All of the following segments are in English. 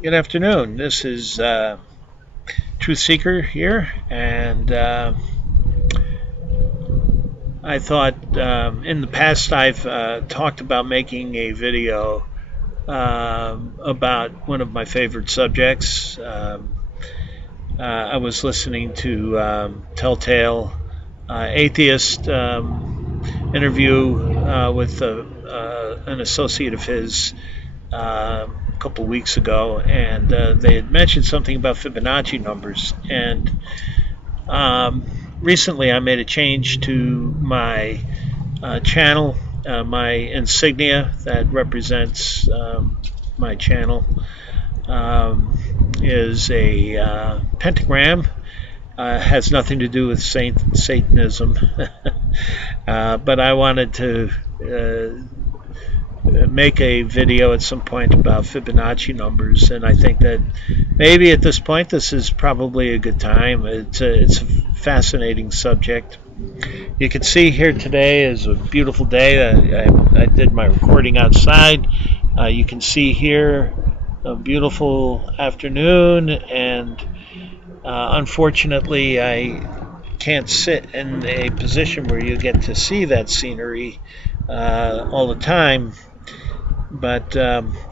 Good afternoon. This is Truth Seeker here, and I thought in the past I've talked about making a video about one of my favorite subjects. I was listening to Telltale Atheist interview with an associate of his a couple of weeks ago, and they had mentioned something about Fibonacci numbers. And recently I made a change to my channel. My insignia that represents my channel is a pentagram. Has nothing to do with Satanism, but I wanted to make a video at some point about Fibonacci numbers, and I think that maybe at this point this is probably a good time. It's a fascinating subject. You can see here today is a beautiful day. I did my recording outside. You can see here a beautiful afternoon, and unfortunately I can't sit in a position where you get to see that scenery all the time, but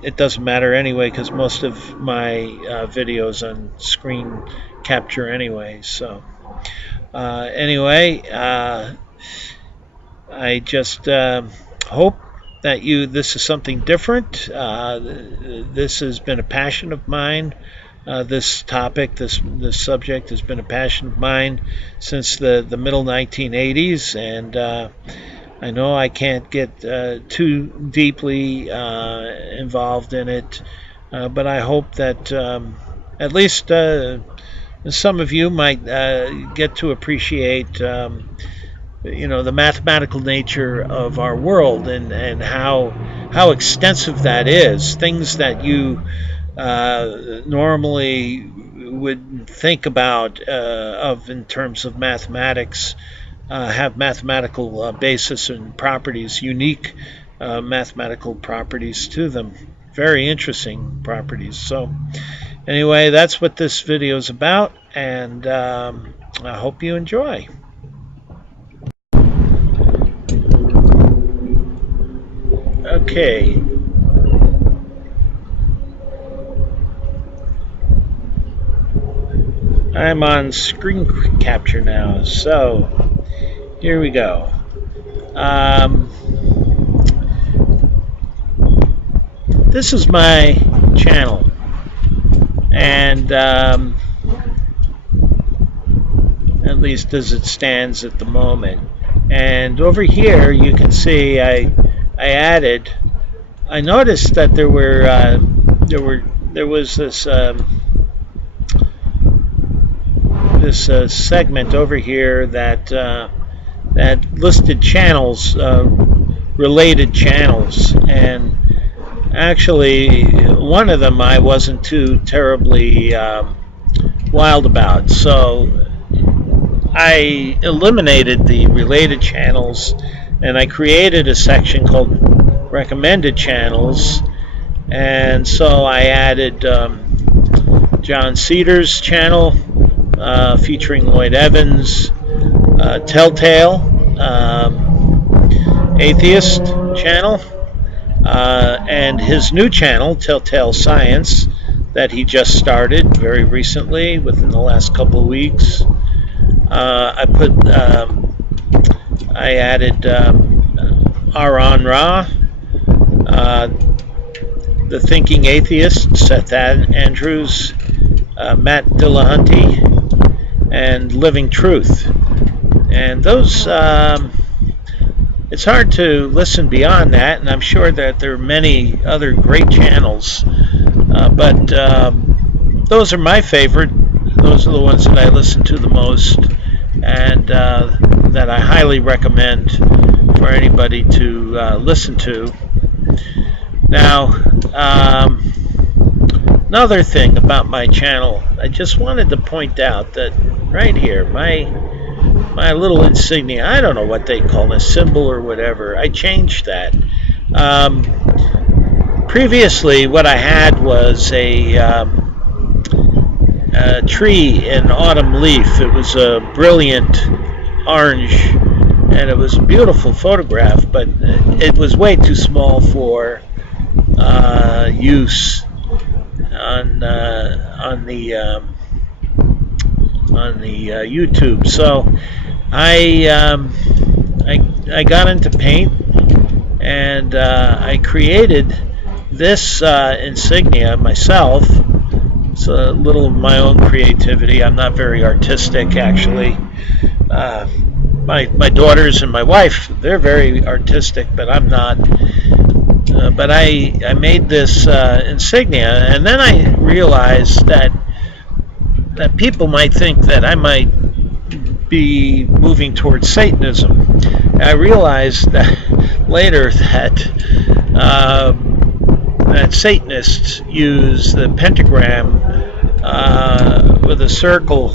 it doesn't matter anyway, because most of my videos on screen capture anyway. So anyway, I just hope that this is something different. This has been a passion of mine. This topic, this subject has been a passion of mine since the middle 1980s, and I know I can't get too deeply involved in it, but I hope that at least some of you might get to appreciate the mathematical nature of our world, and how extensive that is. Things that you normally would think about of in terms of mathematics have mathematical basis and properties, unique mathematical properties to them. Very interesting properties. So anyway, that's what this video is about, and I hope you enjoy. Okay. I'm on screen capture now, so here we go. This is my channel, and at least as it stands at the moment. And over here you can see I noticed that there was this segment over here that listed channels, related channels, and actually one of them I wasn't too terribly wild about, so I eliminated the related channels, and I created a section called recommended channels. And so I added John Cedars' channel featuring Lloyd Evans, Telltale Atheist channel, and his new channel, Telltale Science, that he just started very recently, within the last couple of weeks. I added Aron Ra, The Thinking Atheist, Seth Andrews, Matt Dillahunty, and Living Truth. And those, it's hard to listen beyond that, and I'm sure that there are many other great channels, but those are my favorite. Those are the ones that I listen to the most, and that I highly recommend for anybody to listen to. Now, another thing about my channel, I just wanted to point out that right here, my little insignia, I don't know what they call a symbol or whatever, I changed that. Previously, what I had was a tree in autumn leaf. It was a brilliant orange, and it was a beautiful photograph, but it was way too small for use on the YouTube. So I got into paint, and I created this insignia myself. It's a little of my own creativity. I'm not very artistic, actually. My daughters and my wife, they're very artistic, but I'm not. But I made this insignia, and then I realized that people might think that I might be moving towards Satanism. I realized that later that Satanists use the pentagram with a circle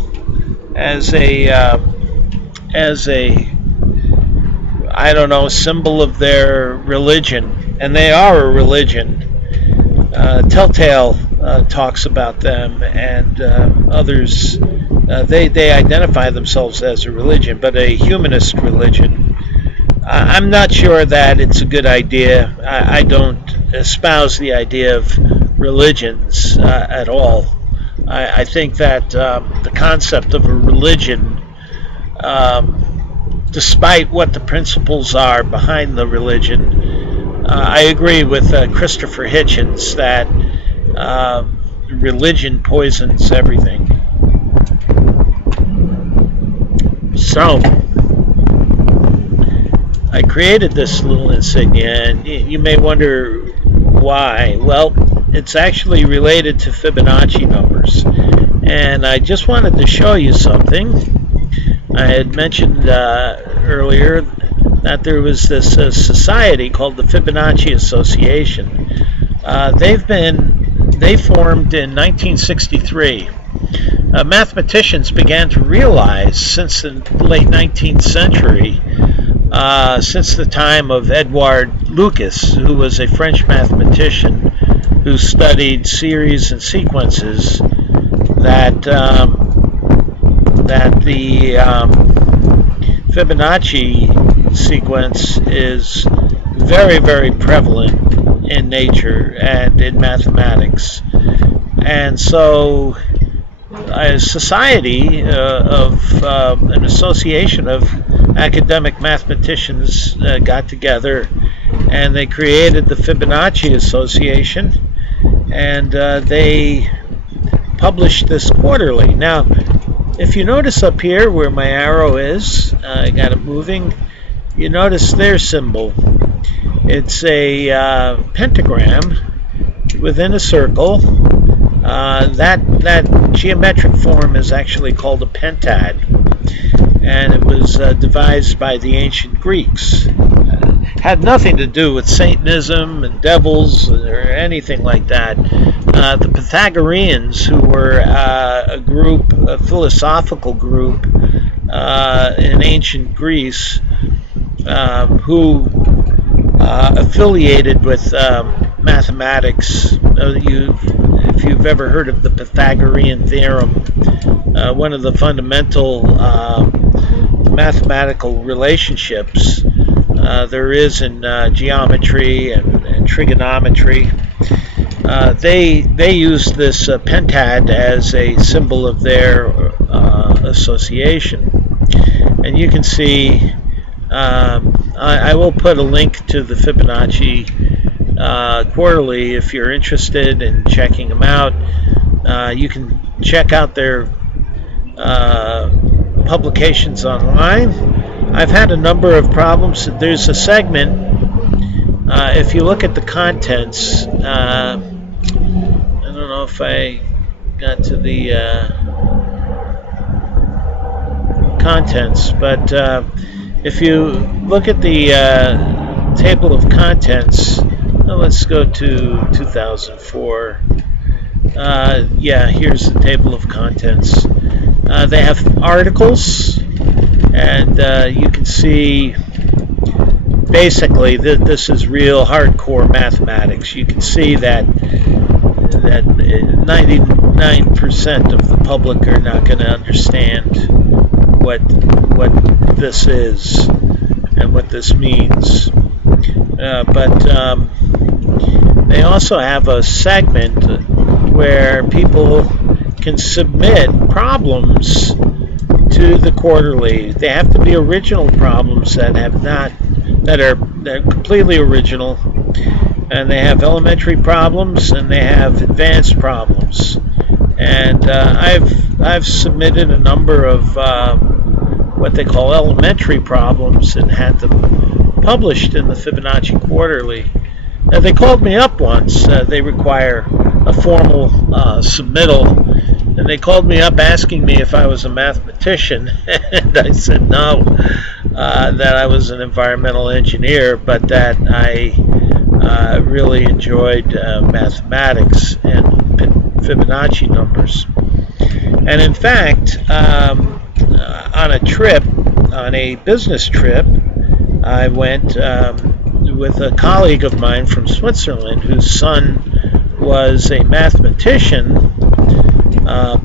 as a I don't know, symbol of their religion, and they are a religion. Telltale talks about them, and others. They identify themselves as a religion, but a humanist religion. I'm not sure that it's a good idea. I don't espouse the idea of religions at all. I think that the concept of a religion, despite what the principles are behind the religion, I agree with Christopher Hitchens that religion poisons everything. So I created this little insignia, and you may wonder why. Well, it's actually related to Fibonacci numbers, and I just wanted to show you something. I had mentioned earlier that there was this society called the Fibonacci Association. They formed in 1963. Mathematicians began to realize since the late 19th century, since the time of Edouard Lucas, who was a French mathematician who studied series and sequences, that the Fibonacci sequence is very, very prevalent in nature and in mathematics. And so a society of an association of academic mathematicians got together, and they created the Fibonacci Association, and they published this quarterly. Now, if you notice up here where my arrow is, I got it moving, you notice their symbol. It's a pentagram within a circle. That geometric form is actually called a pentad, and it was devised by the ancient Greeks. Had nothing to do with Satanism and devils or anything like that. The Pythagoreans, who were a philosophical group in ancient Greece, who affiliated with mathematics. If you've ever heard of the Pythagorean theorem, one of the fundamental mathematical relationships there is in geometry and trigonometry. They use this pentad as a symbol of their association, and you can see. I will put a link to the Fibonacci quarterly if you're interested in checking them out. You can check out their publications online. I've had a number of problems. There's a segment, if you look at the contents, I don't know if I got to the contents, but if you look at the table of contents, let's go to 2004. Yeah, here's the table of contents. They have articles, and you can see basically, this is real hardcore mathematics. You can see that 99% of the public are not going to understand what this is and what this means. But they also have a segment where people can submit problems to the quarterly. They have to be original problems that are completely original, and they have elementary problems and they have advanced problems. And I've submitted a number of what they call elementary problems and had them published in the Fibonacci Quarterly. They called me up once. They require a formal submittal, and they called me up asking me if I was a mathematician, and I said no, that I was an environmental engineer, but that I really enjoyed mathematics and Fibonacci numbers. And in fact, on a business trip, I went with a colleague of mine from Switzerland whose son was a mathematician,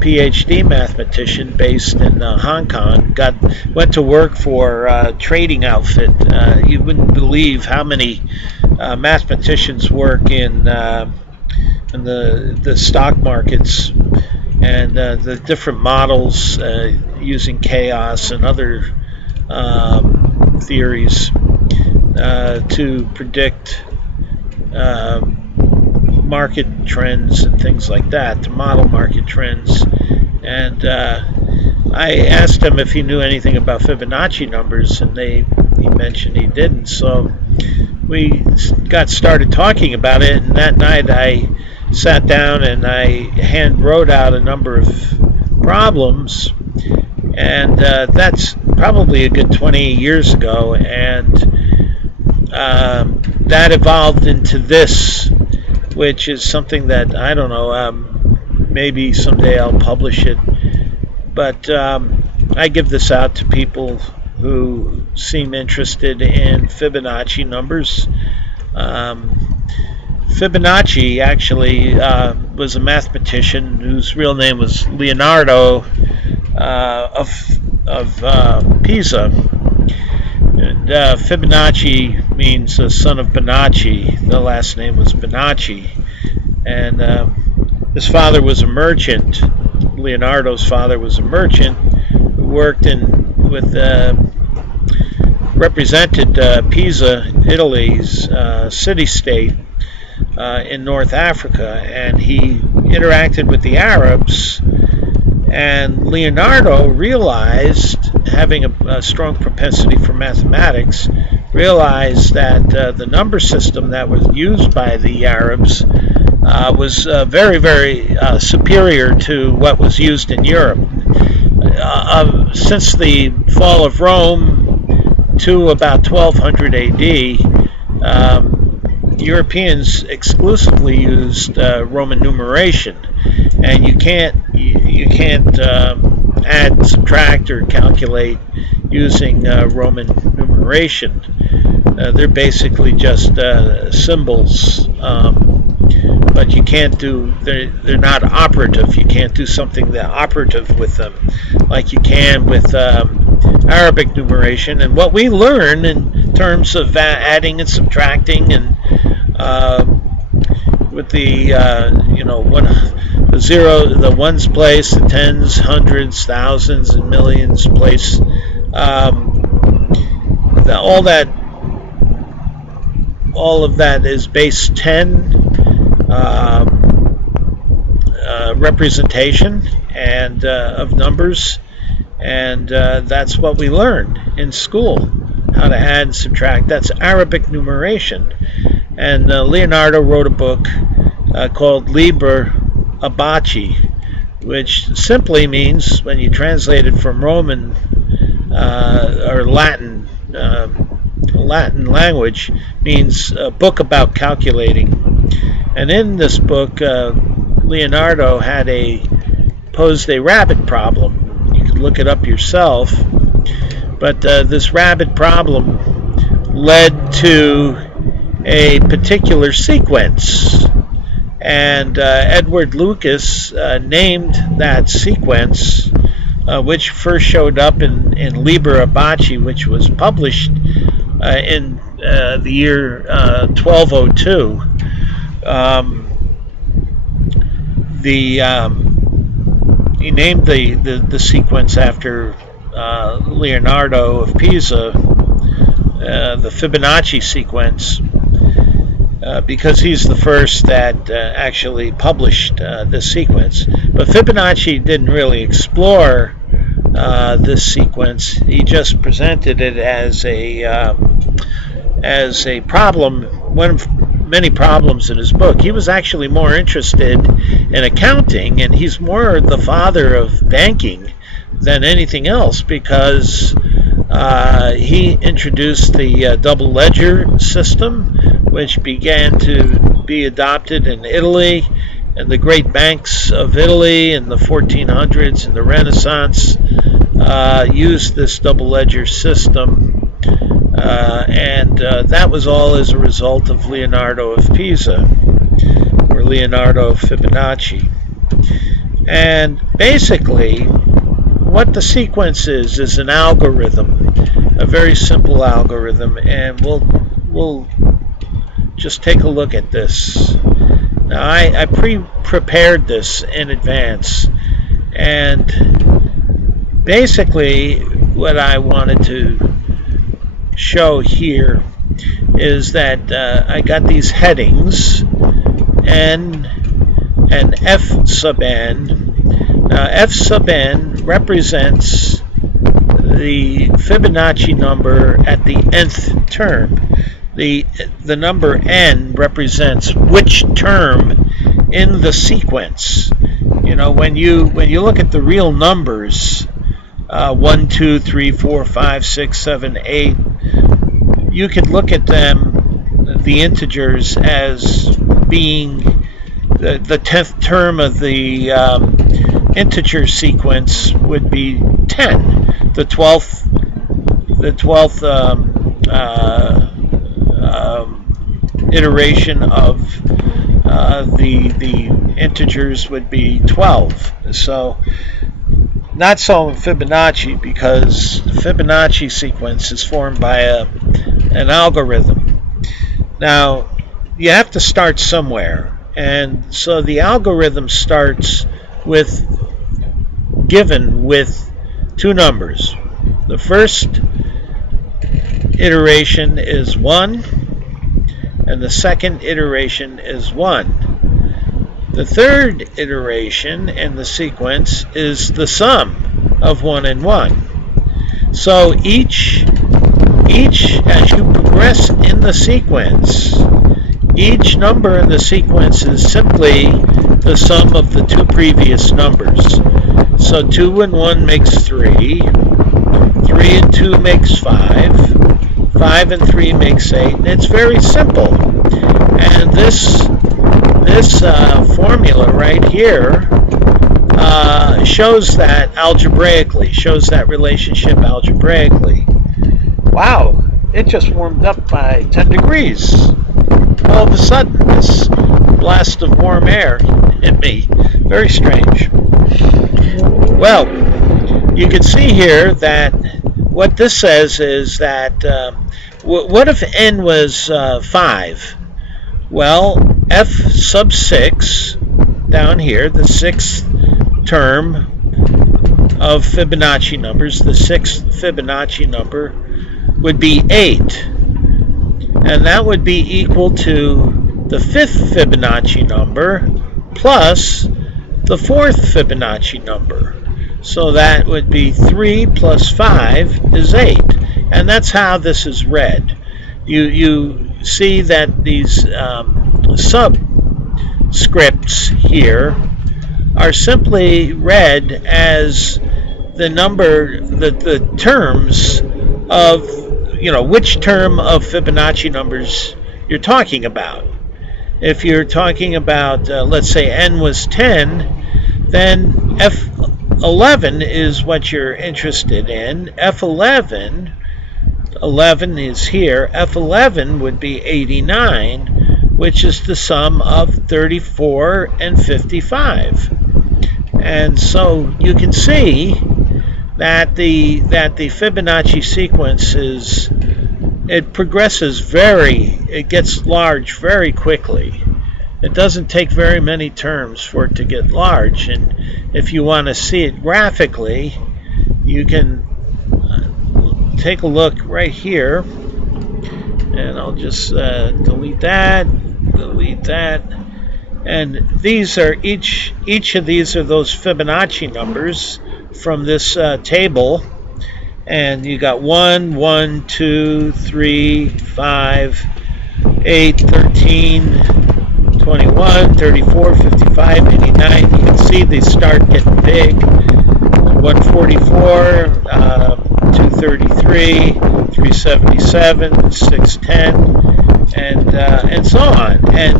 PhD mathematician based in Hong Kong. Went to work for a trading outfit. You wouldn't believe how many mathematicians work in the stock markets and the different models using chaos and other theories to predict market trends and things like that, to model market trends. And I asked him if he knew anything about Fibonacci numbers, and he mentioned he didn't. So we got started talking about it, and that night I sat down and I hand wrote out a number of problems, and that's probably a good 20 years ago, and that evolved into this, which is something that, I don't know, maybe someday I'll publish it, but I give this out to people who seem interested in Fibonacci numbers. Fibonacci actually was a mathematician whose real name was Leonardo of Pisa. And Fibonacci means son of Bonacci. The last name was Bonacci. And his father was a merchant. Leonardo's father was a merchant who worked represented Pisa, Italy's city-state in North Africa, and he interacted with the Arabs. And Leonardo realized, having a strong propensity for mathematics, realized that the number system that was used by the Arabs was very, very superior to what was used in Europe. Since the fall of Rome to about 1200 AD, Europeans exclusively used Roman numeration, and you can't add, subtract, or calculate using Roman numeration. They're basically just symbols, but you can't do. They're not operative. You can't do something that operative with them, like you can with Arabic numeration. And what we learn in terms of adding and subtracting, and with the the ones place, the tens, hundreds, thousands, and millions place, all of that is base 10 representation and of numbers, and that's what we learned in school, how to add and subtract. That's Arabic numeration. And Leonardo wrote a book called Liber Abaci, which simply means, when you translate it from Roman or Latin language, means a book about calculating. And in this book, Leonardo posed a rabbit problem. You can look it up yourself. But this rabbit problem led to a particular sequence. And Edward Lucas named that sequence, which first showed up in Liber Abaci, which was published in the year 1202. He named the sequence after Leonardo of Pisa, the Fibonacci sequence, because he's the first that actually published this sequence. But Fibonacci didn't really explore this sequence. He just presented it as a problem, one of many problems in his book. He was actually more interested in accounting, and he's more the father of banking than anything else, because he introduced the double ledger system, which began to be adopted in Italy, and the great banks of Italy in the 1400s and the Renaissance used this double ledger system, and that was all as a result of Leonardo of Pisa, or Leonardo of Fibonacci. And basically, what the sequence is an algorithm, a very simple algorithm, and we'll just take a look at this. Now, I prepared this in advance, and basically what I wanted to show here is that I got these headings, N and F sub n. Now, F sub n represents the Fibonacci number at the nth term. The number n represents which term in the sequence. You know, when you look at the real numbers, 1, 2, 3, 4, 5, 6, 7, 8, you could look at them, the integers, as being the 10th term of the integer sequence would be 10. The 12th iteration of the integers would be 12. So not so in Fibonacci, because the Fibonacci sequence is formed by an algorithm. Now, you have to start somewhere, and so the algorithm starts given with two numbers. The first iteration is 1, and the second iteration is 1. The third iteration in the sequence is the sum of 1 and 1. So each as you progress in the sequence, each number in the sequence is simply the sum of the two previous numbers. So 2 and 1 makes 3, 3 and 2 makes 5, 5 and 3 makes 8. And it's very simple. And this formula right here shows that algebraically, shows that relationship algebraically. Wow, it just warmed up by 10 degrees. All of a sudden, this blast of warm air hit me. Very strange. Well, you can see here that what this says is that what if n was 5? Well, f sub 6 down here, the sixth term of Fibonacci numbers, the sixth Fibonacci number would be 8, and that would be equal to the fifth Fibonacci number plus the fourth Fibonacci number. So that would be 3 plus 5 is 8, and that's how this is read. You see that these subscripts here are simply read as the number, the terms of, which term of Fibonacci numbers you're talking about. If you're talking about, let's say n was 10, then F11 is what you're interested in. F11 11 is here. F11 would be 89, which is the sum of 34 and 55. And so you can see that the Fibonacci sequence it progresses it gets large very quickly. It doesn't take very many terms for it to get large, and if you want to see it graphically, you can take a look right here, and I'll just delete that, and these are each of these are those Fibonacci numbers from this table, and you got 1, 1, 2, 3, 5, 8, 13, 21, 34, 55, 89. You can see they start getting big. 144, 233, 377, 610, and so on. And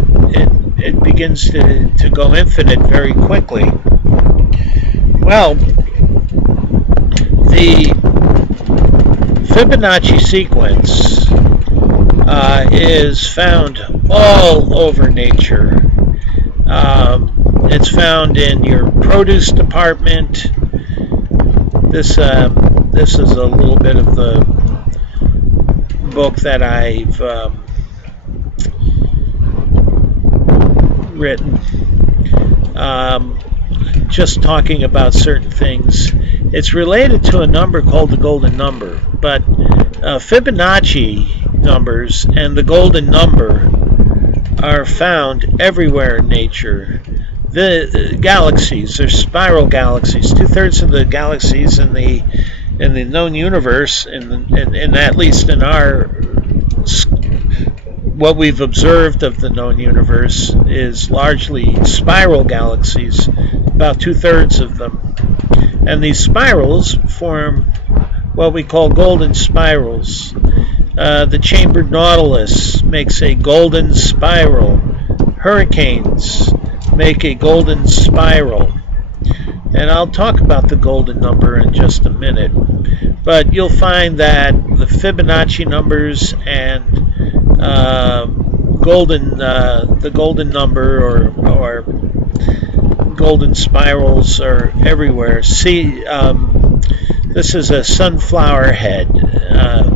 it begins to go infinite very quickly. Well, the Fibonacci sequence is found all over nature. It's found in your produce department. This is a little bit of the book that I've written, just talking about certain things. It's related to a number called the golden number, but Fibonacci numbers and the golden number are found everywhere in nature. The galaxies, there's spiral galaxies. 2/3 of the galaxies in the known universe, in at least in what we've observed of the known universe, is largely spiral galaxies. About 2/3 of them, and these spirals form what we call golden spirals. The chambered nautilus makes a golden spiral. Hurricanes make a golden spiral. And I'll talk about the golden number in just a minute. But you'll find that the Fibonacci numbers and the golden number or golden spirals are everywhere. See, this is a sunflower head,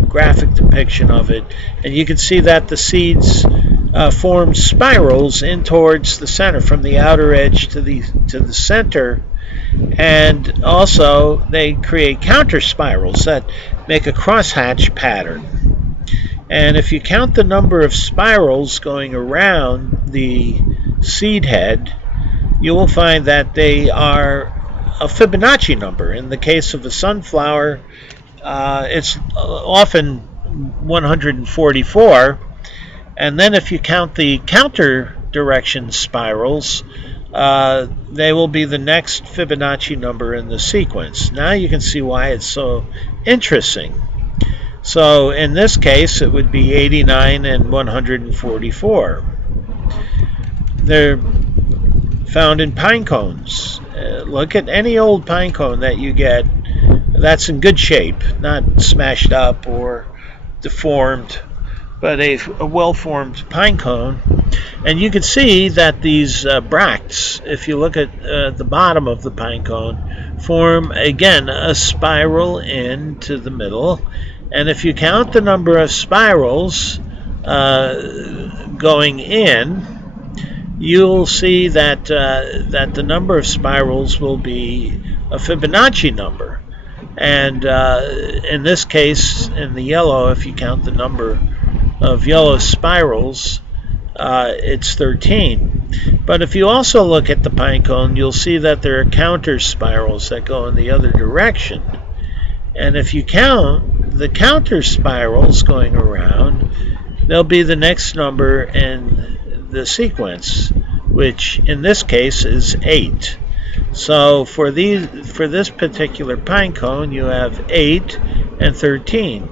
graphic depiction of it, and you can see that the seeds form spirals in towards the center, from the outer edge to the center, and also they create counter spirals that make a crosshatch pattern. And if you count the number of spirals going around the seed head, you will find that they are a Fibonacci number. In the case of a sunflower, it's often 144. And then if you count the counter direction spirals, they will be the next Fibonacci number in the sequence. Now you can see why it's so interesting. So in this case, it would be 89 and 144. They're found in pine cones. Look at any old pine cone that you get that's in good shape, not smashed up or deformed, but a well-formed pine cone. And you can see that these bracts, if you look at the bottom of the pine cone, form again a spiral into the middle. And if you count the number of spirals going in, you'll see that that the number of spirals will be a Fibonacci number. And in this case, in the yellow, if you count the number of yellow spirals, it's 13. But if you also look at the pine cone, you'll see that there are counter spirals that go in the other direction. And if you count the counter spirals going around, they'll be the next number in the sequence, which in this case is 8. So for this particular pine cone, you have 8 and 13.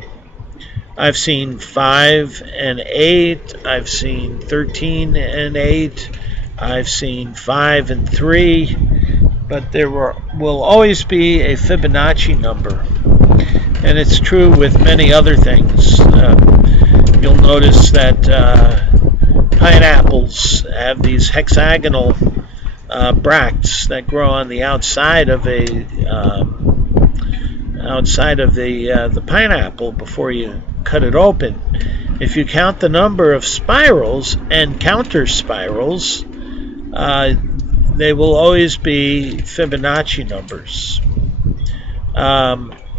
I've seen 5 and 8. I've seen 13 and 8. I've seen 5 and 3. But there will always be a Fibonacci number And it's true with many other things. You'll notice that pineapples have these hexagonal bracts that grow on the outside of the pineapple before you cut it open. If you count the number of spirals and counter spirals, they will always be Fibonacci numbers.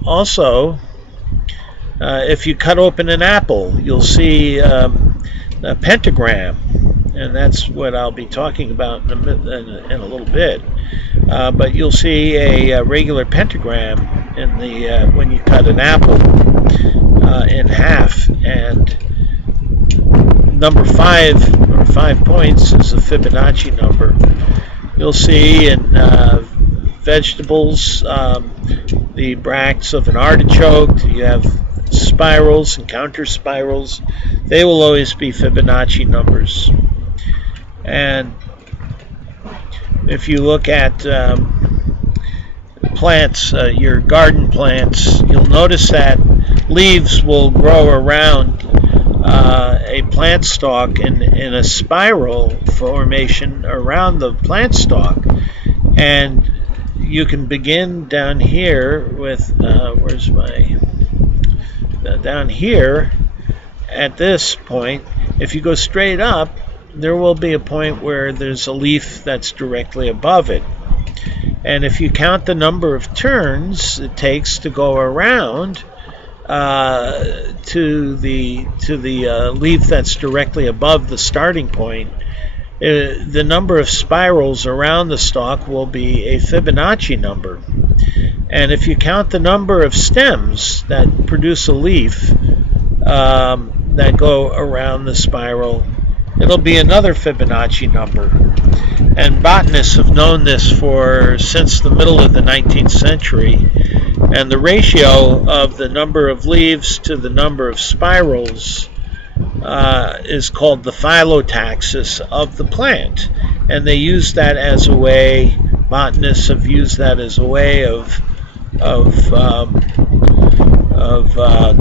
Also, if you cut open an apple, you'll see a pentagram, and that's what I'll be talking about in a little bit. But you'll see a regular pentagram in the when you cut an apple in half, and number 5 or 5 points is a Fibonacci number. You'll see in vegetables, the bracts of an artichoke, you have spirals and counter spirals. They will always be Fibonacci numbers. And if you look at plants, your garden plants, you'll notice that leaves will grow around a plant stalk in a spiral formation around the plant stalk. And you can begin down here with, down here at this point. If you go straight up, there will be a point where there's a leaf that's directly above it. And if you count the number of turns it takes to go around to the leaf that's directly above the starting point, the number of spirals around the stalk will be a Fibonacci number. And if you count the number of stems that produce a leaf that go around the spiral, it'll be another Fibonacci number. And botanists have known this since the middle of the 19th century. And the ratio of the number of leaves to the number of spirals is called the phyllotaxis of the plant. And they use that as a way, botanists have used that as a way of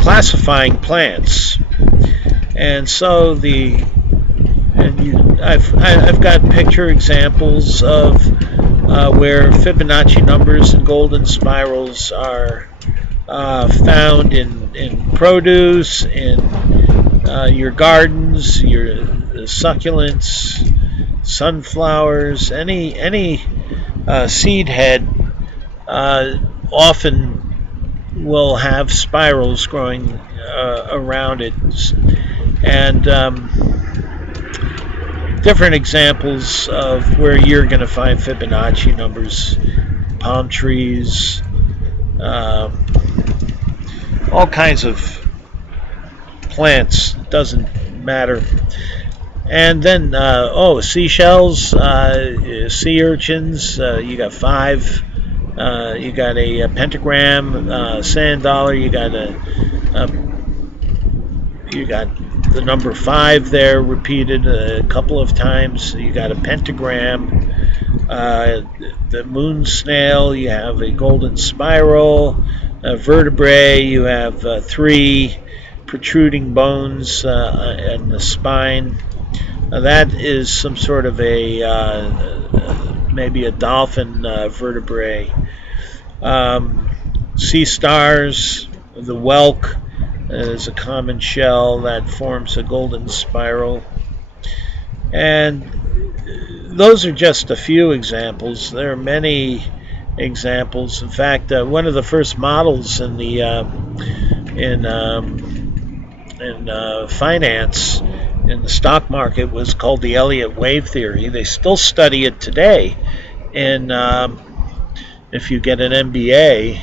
classifying plants. And so I've got picture examples of where Fibonacci numbers and golden spirals are found in produce, in your gardens, your succulents, sunflowers, any seed head often will have spirals growing around it. And different examples of where you're going to find Fibonacci numbers: palm trees, all kinds of plants, doesn't matter. And then seashells, sea urchins, you got 5, you got a pentagram, sand dollar, you got the number 5 there repeated a couple of times. You got a pentagram, the moon snail, you have a golden spiral, vertebrae, you have 3 protruding bones in the spine. That is some sort of maybe a dolphin vertebrae. Sea stars, the whelk is a common shell that forms a golden spiral. And those are just a few examples. There are many examples. In fact, one of the first models in the finance, in the stock market, was called the Elliott wave theory. They still study it today. And if you get an MBA,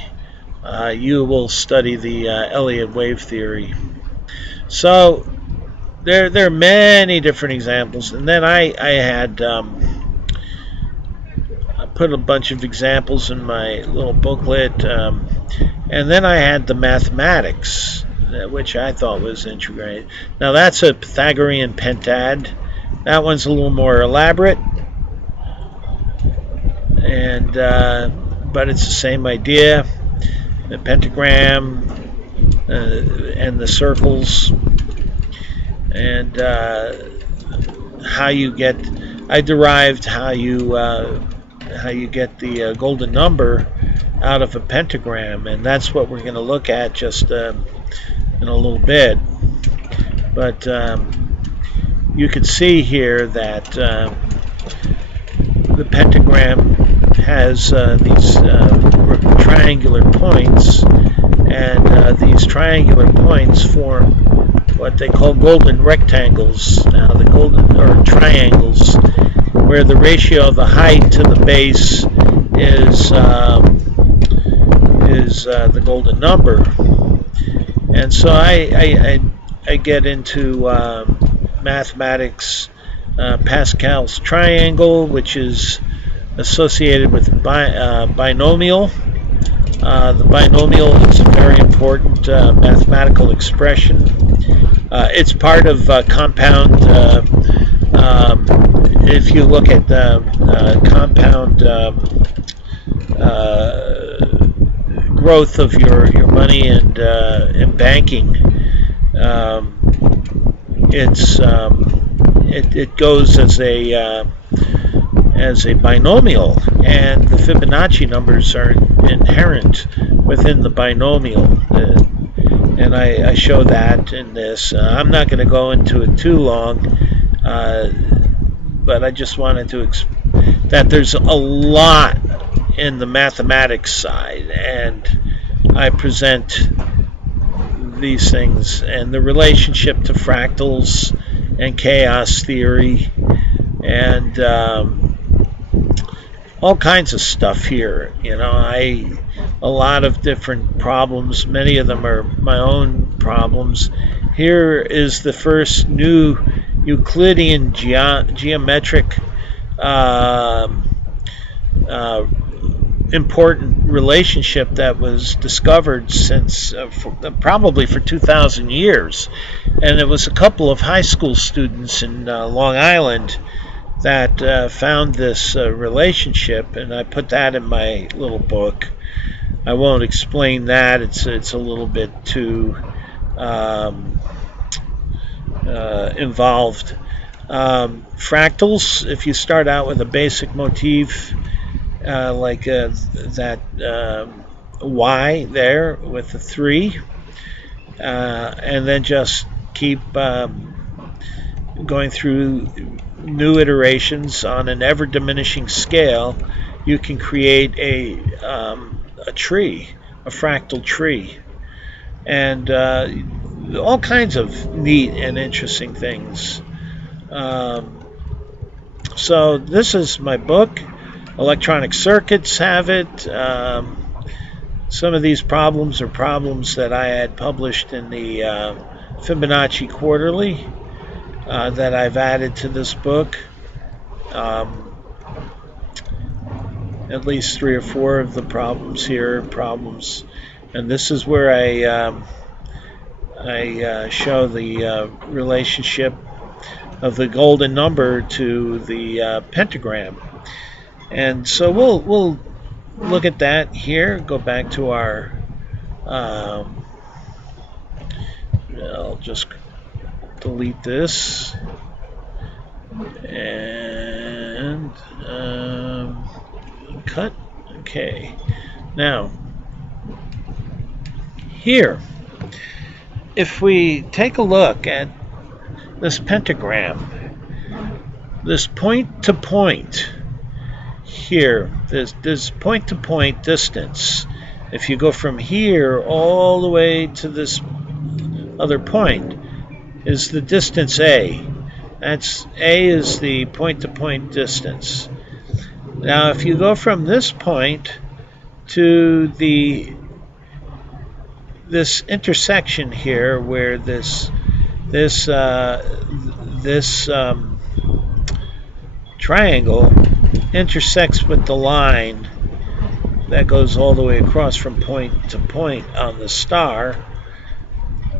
you will study the Elliott wave theory. So there are many different examples. And then I had I put a bunch of examples in my little booklet. And then I had the mathematics, which I thought was interesting. Now that's a Pythagorean pentad. That one's a little more elaborate, and but it's the same idea. the pentagram, and the circles, and how you get. I derived how you get the golden number out of a pentagram, and that's what we're going to look at just in a little bit. But you can see here that the pentagram has these triangular points, and these triangular points form what they call golden rectangles. Now, the golden, or triangles, where the ratio of the height to the base is the golden number. And so I get into mathematics, Pascal's triangle, which is associated with binomial. The binomial is a very important mathematical expression. It's part of compound. If you look at the compound growth of your money and in banking, it goes as a binomial, and the Fibonacci numbers are inherent within the binomial, and I show that in this. I'm not going to go into it too long, but I just wanted to that there's a lot in the mathematics side, and I present these things and the relationship to fractals and chaos theory, and all kinds of stuff here. A lot of different problems. Many of them are my own problems. Here is the first new Euclidean geometric important relationship that was discovered since probably for 2,000 years. And it was a couple of high school students in Long Island that found this relationship, and I put that in my little book. I won't explain that. It's a little bit too involved. Fractals, if you start out with a basic motif like that Y there with the 3, and then just keep going through new iterations on an ever-diminishing scale, you can create a tree, a fractal tree, and all kinds of neat and interesting things. So this is my book. Electronic circuits have it. Some of these problems are problems that I had published in the Fibonacci Quarterly that I've added to this book. At least 3 or 4 of the problems here are problems, and this is where I show the relationship of the golden number to the pentagram. And so we'll look at that here. Go back to our I'll just delete this and cut. Okay, now here, if we take a look at this pentagram, this point to point here, this point to point distance, if you go from here all the way to this other point, is the distance A. That's A is the point to point distance. Now if you go from this point to this intersection here, where this triangle intersects with the line that goes all the way across from point to point on the star,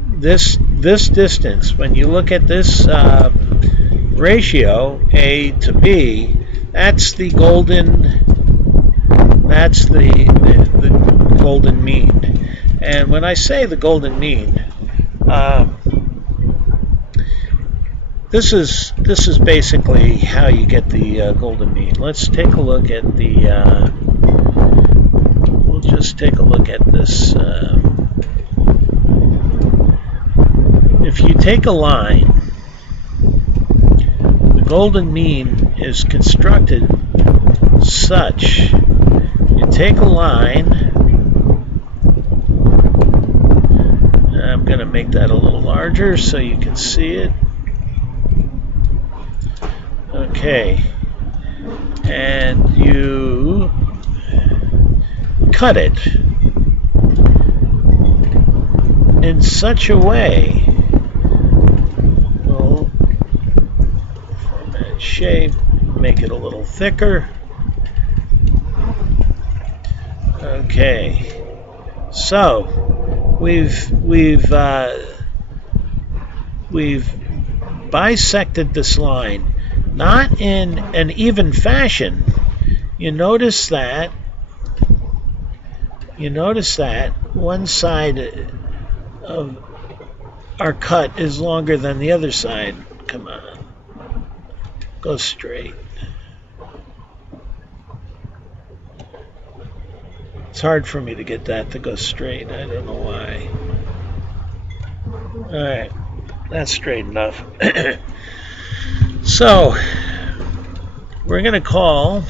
this distance, when you look at this ratio A to B, that's the golden mean. And when I say the golden mean, this is basically how you get the golden mean. Let's take a look at the. We'll just take a look at this. If you take a line, the golden mean is constructed such. You take a line. I'm going to make that a little larger so you can see it. Okay, and you cut it in such a way, we'll format shape, make it a little thicker. Okay, so we've bisected this line. Not in an even fashion. You notice that one side of our cut is longer than the other side. Come on. Go straight. It's hard for me to get that to go straight. I don't know why. Alright. That's straight enough. So, we're going to call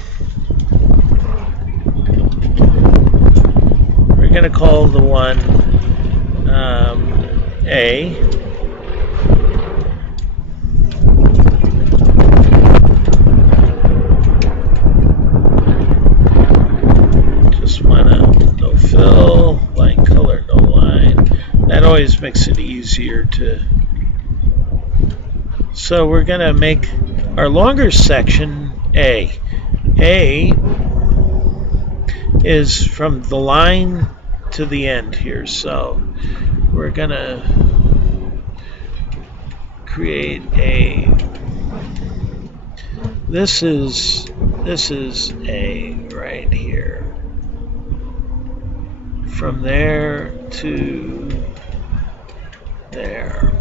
the one A. Just want to no fill, line color, no line. That always makes it easier to. So we're going to make our longer section A. A is from the line to the end here. So we're going to create a. This is A right here. From there to there.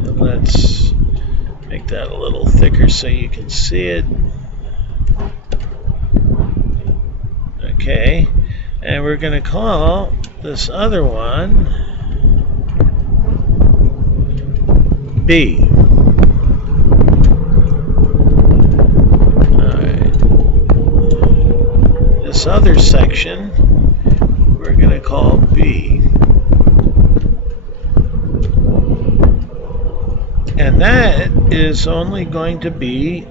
Let's make that a little thicker so you can see it. Okay, and we're going to call this other one B. Alright. This other section we're going to call B. And that is only going to be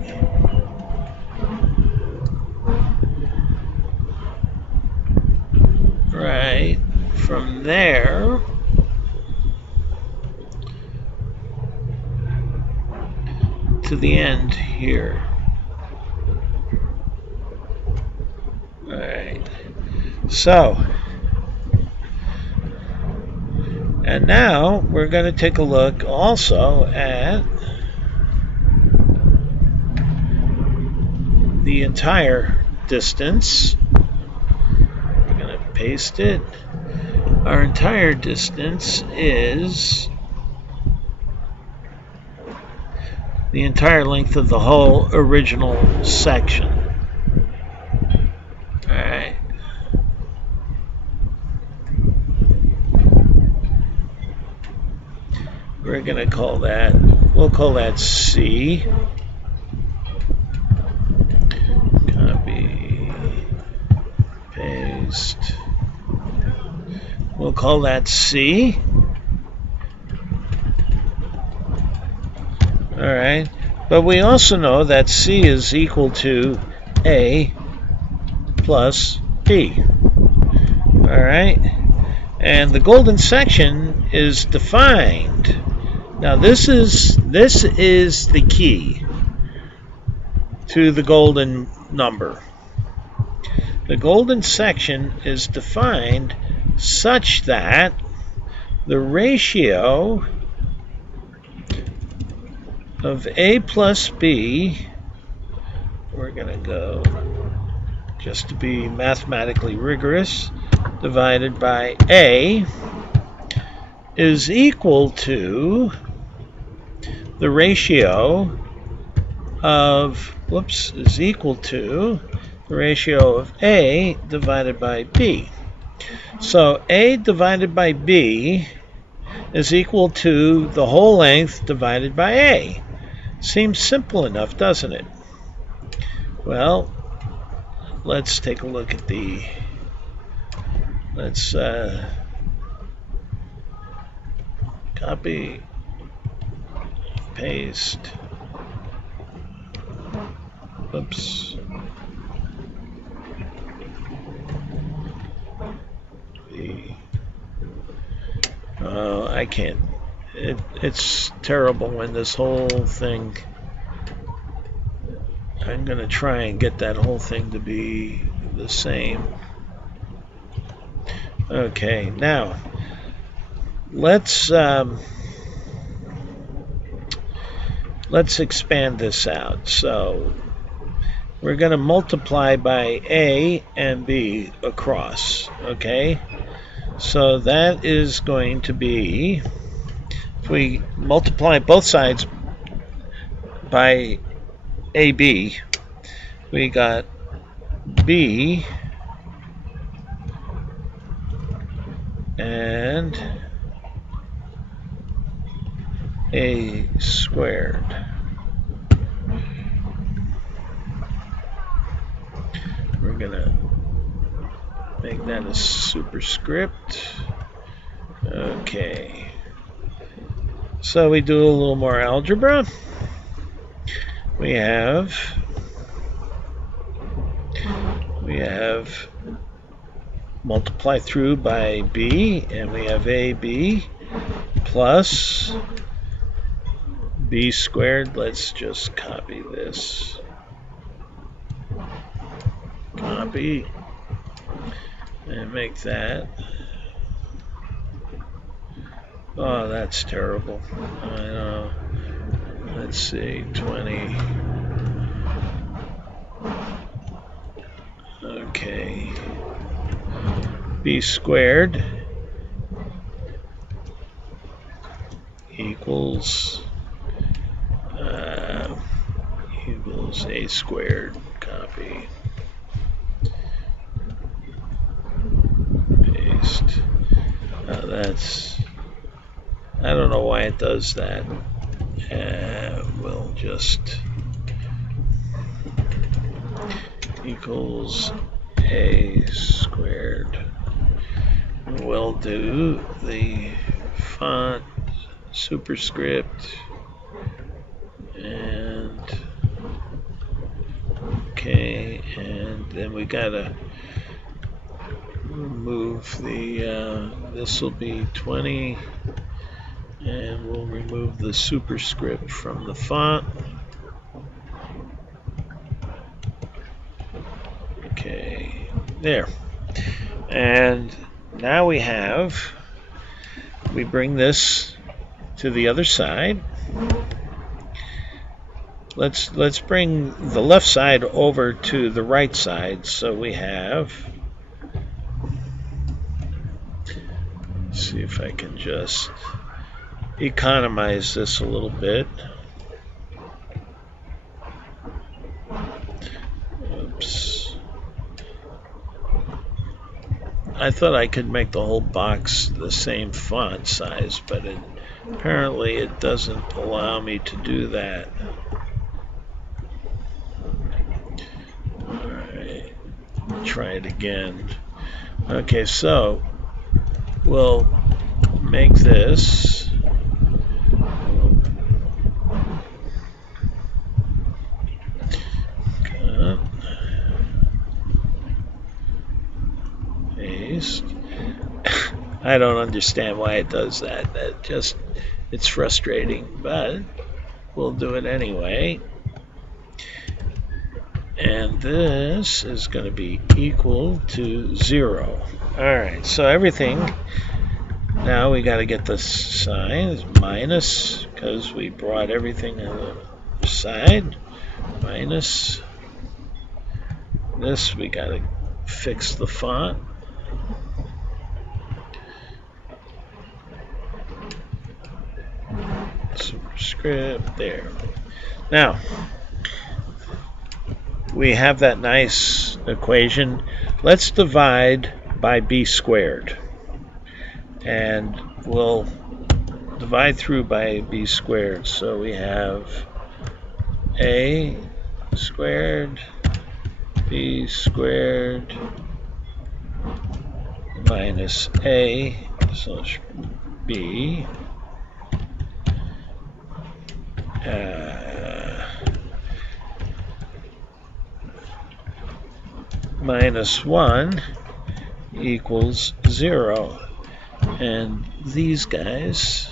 right from there to the end here. All right. So, and now we're going to take a look also at the entire distance. We're going to paste it. Our entire distance is the entire length of the whole original section. All right. We're going to call that, we'll call that C. Copy, paste. We'll call that C. All right. But we also know that C is equal to A plus B. All right. And the golden section is defined. Now this is the key to the golden number. The golden section is defined such that the ratio of A plus B, we're going to go, just to be mathematically rigorous, divided by A is equal to the ratio of, is equal to the ratio of A divided by B. So A divided by B is equal to the whole length divided by A. Seems simple enough, doesn't it? Well, let's take a look at the, let's copy, paste, oops, I can't, it's terrible when this whole thing, I'm going to try and get that whole thing to be the same. Okay, now let's expand this out. So we're going to multiply by A and B across, okay? So that is going to be, if we multiply both sides by AB, we got B and A squared. We're gonna make that a superscript. Okay. So we do a little more algebra. We have multiply through by B, and we have AB plus B squared. Let's just copy this. Copy and make that. Oh, that's terrible. I know. Let's see, 20. Okay. B squared equals A squared. Copy. Paste. That's, I don't know why it does that. We'll just equals A squared. We'll do the font superscript and okay, and then we gotta remove the this will be 20, and we'll remove the superscript from the font. Okay, there. And now we bring this to the other side. Let's bring the left side over to the right side. So we have, let's see if I can just economize this a little bit. Oops. I thought I could make the whole box the same font size, but apparently it doesn't allow me to do that. Alright, try it again. Okay, so we'll make this paste. I don't understand why it does that. It's frustrating, but we'll do it anyway. And this is going to be equal to 0. Alright, so everything, now we got to get the sign, is minus, because we brought everything on the side, minus this, we got to fix the font. superscript there. Now, we have that nice equation. Let's divide by b squared. And we'll divide through by b squared. So we have a squared, b squared, minus a slash b, minus 1 equals 0. And these guys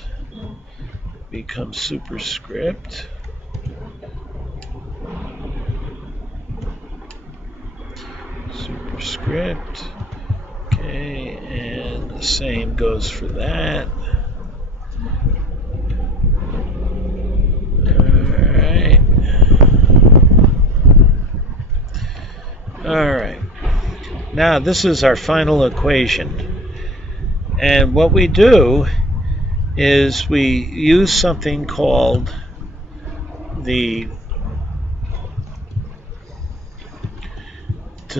become superscript. Superscript. Okay, and the same goes for that. Alright. Now this is our final equation. And what we do is we use something called to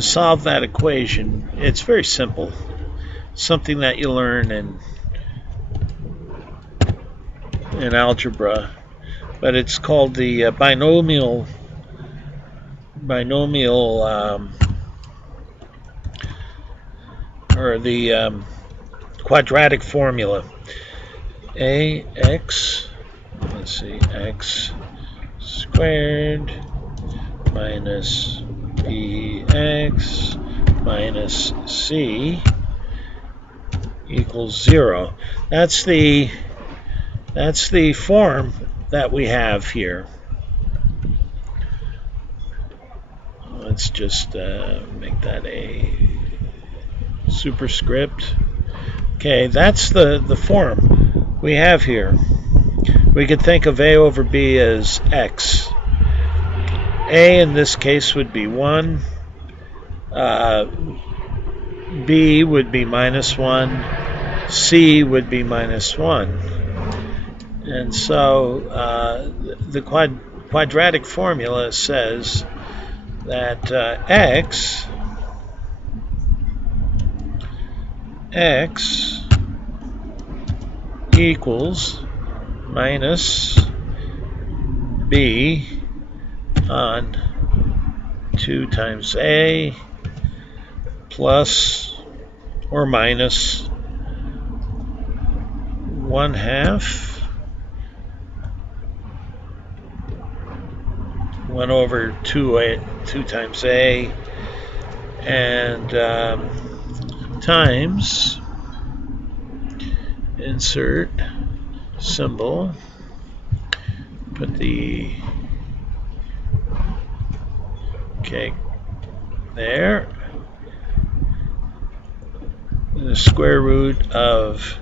solve that equation. It's very simple. Something that you learn in algebra. But it's called the binomial or the quadratic formula. Let's see, x squared minus bx minus c equals 0. That's the form that we have here. Let's just make that a superscript. Okay, that's the form we have here. We could think of a over b as x. A in this case would be 1. B would be minus 1. C would be minus 1. And so the quadratic formula says that x equals minus b on 2 times a plus or minus 1/2 1 over 2 times a and times insert symbol, put the there, the square root of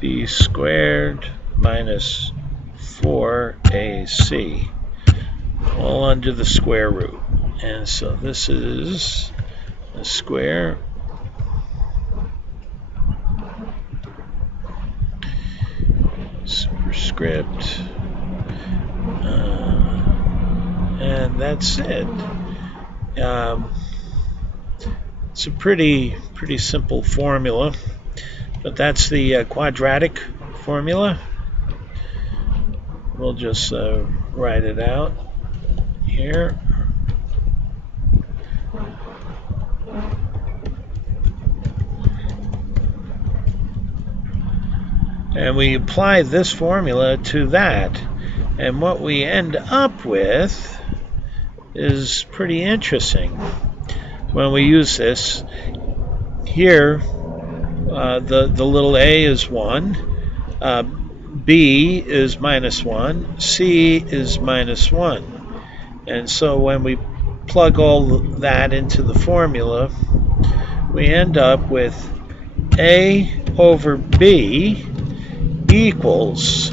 b squared minus 4ac, all under the square root. And so this is a square superscript, and that's it. It's a pretty simple formula, but that's the quadratic formula. We'll just write it out here. And we apply this formula to that, and what we end up with is pretty interesting. When we use this here, the little a is 1, b is minus 1, c is minus 1, and so when we plug all that into the formula, we end up with a over b equals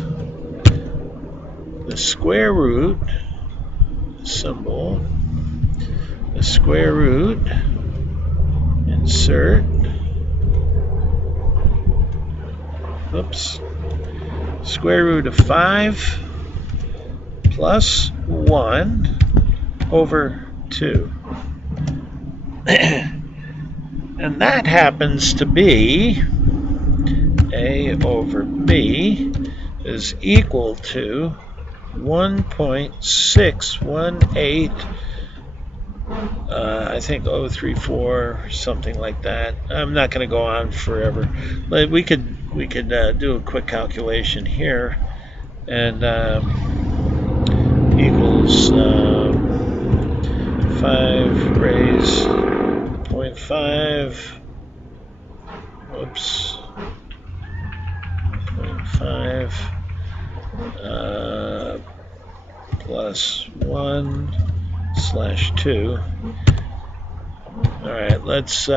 the square root symbol, the square root, insert, square root of 5 plus 1 over 2. And that happens to be A over B is equal to 1.618, I think 034, something like that. I'm not going to go on forever, but we could do a quick calculation here, and equals 5 raised 0.5. Whoops. 0.5 plus 1/2. All right, let's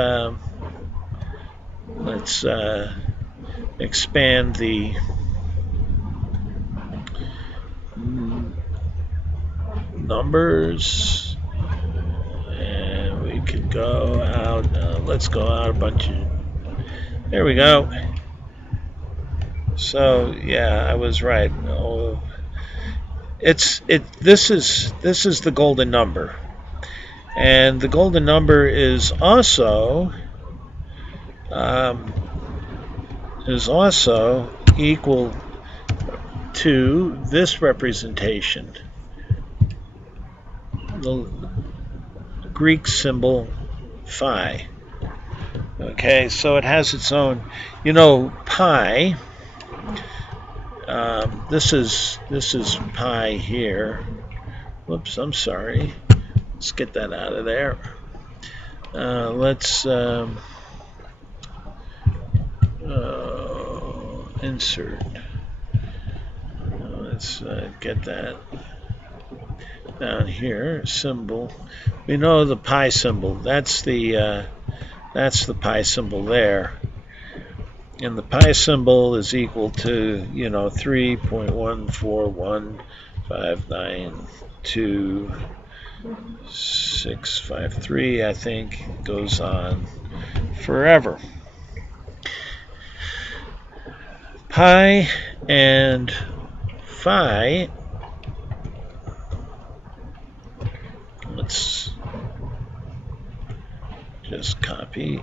expand the numbers, and we could go out. Let's go out a bunch of. There we go. So yeah, I was right. Oh, this is the golden number, and the golden number is also equal to this representation, the Greek symbol phi. Okay, so it has its own, pi. This is pi here. Whoops, I'm sorry. Let's get that out of there. Let's insert. Let's get that down here. Symbol. We know the pi symbol. That's the pi symbol there. And the pi symbol is equal to, 3.141592653, I think. It goes on forever. Pi and phi, let's just copy.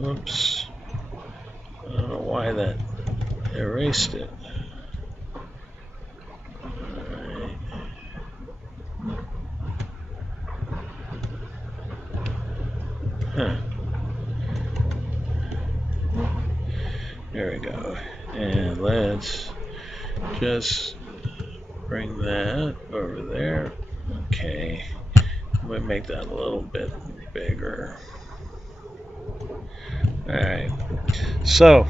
Oops. I don't know why that erased it. Alright. Huh. There we go. And let's just bring that over there. Okay. I'm going to make that a little bit bigger. Alright, so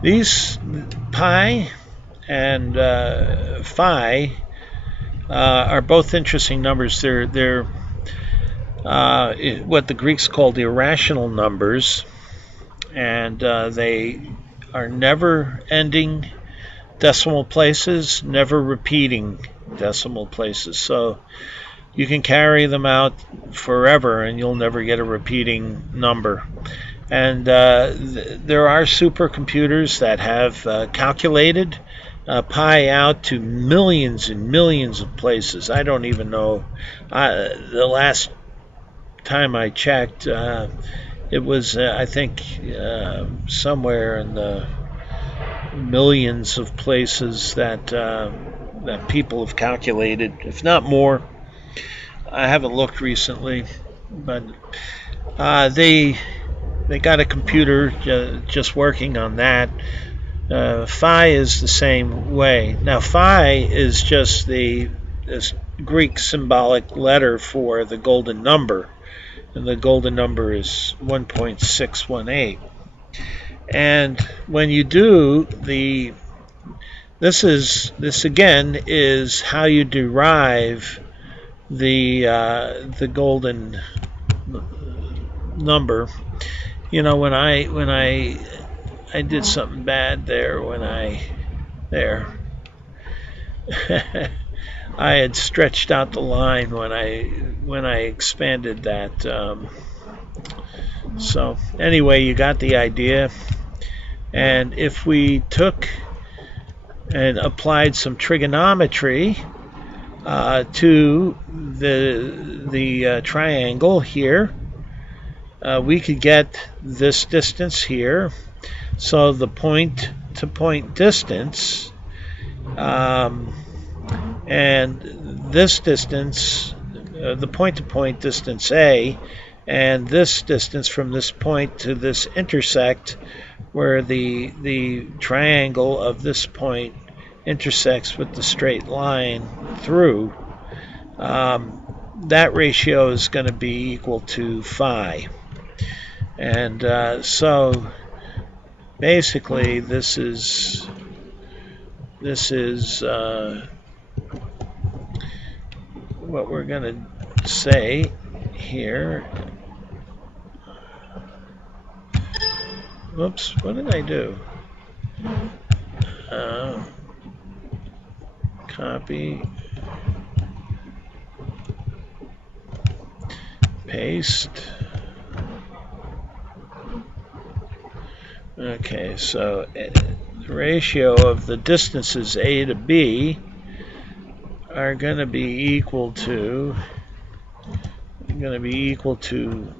these pi and phi are both interesting numbers. They're what the Greeks called irrational numbers, and they are never ending decimal places, never repeating decimal places. So you can carry them out forever and you'll never get a repeating number. And there are supercomputers that have calculated pi out to millions and millions of places. I don't even know. The last time I checked, it was, I think, somewhere in the millions of places that people have calculated, if not more. I haven't looked recently, but they got a computer just working on that. Phi is the same way. Now, phi is just this Greek symbolic letter for the golden number, and the golden number is 1.618. And when you do this again is how you derive the golden number. When I did something bad there I had stretched out the line when I expanded that So anyway, you got the idea. And if we took and applied some trigonometry to the triangle here, we could get this distance here. So the point-to-point distance, and this distance, the point-to-point distance A, and this distance from this point to this intersect, where the triangle of this point intersects with the straight line through, that ratio is going to be equal to phi. And so basically this is what we're going to say here. Whoops, what did I do? Copy, paste. Okay, so the ratio of the distances A to B are going to be equal to